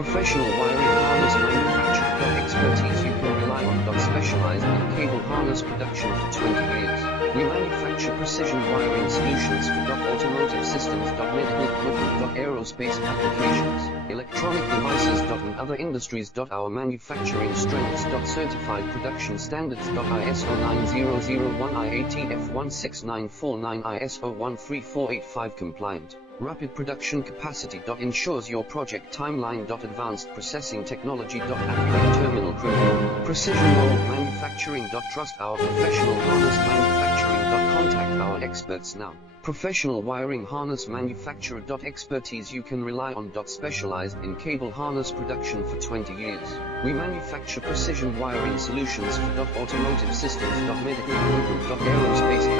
Professional wiring harness manufacturer. Expertise you can rely on. Specialized in cable harness production for 20 years. We manufacture precision wiring solutions for automotive systems, medical equipment, aerospace applications, electronic devices, and other industries. Our manufacturing strengths. Certified production standards. ISO 9001 IATF 16949 ISO 13485 compliant. Rapid production capacity. Ensures your project timeline. Advanced processing technology. Accurate terminal printing. Precision mold manufacturing. Trust our professional harness manufacturing. Contact our experts now. Professional wiring harness manufacturer. Expertise you can rely on. Specialized in cable harness production for 20 years. We manufacture precision wiring solutions for automotive systems, medical equipment, aerospace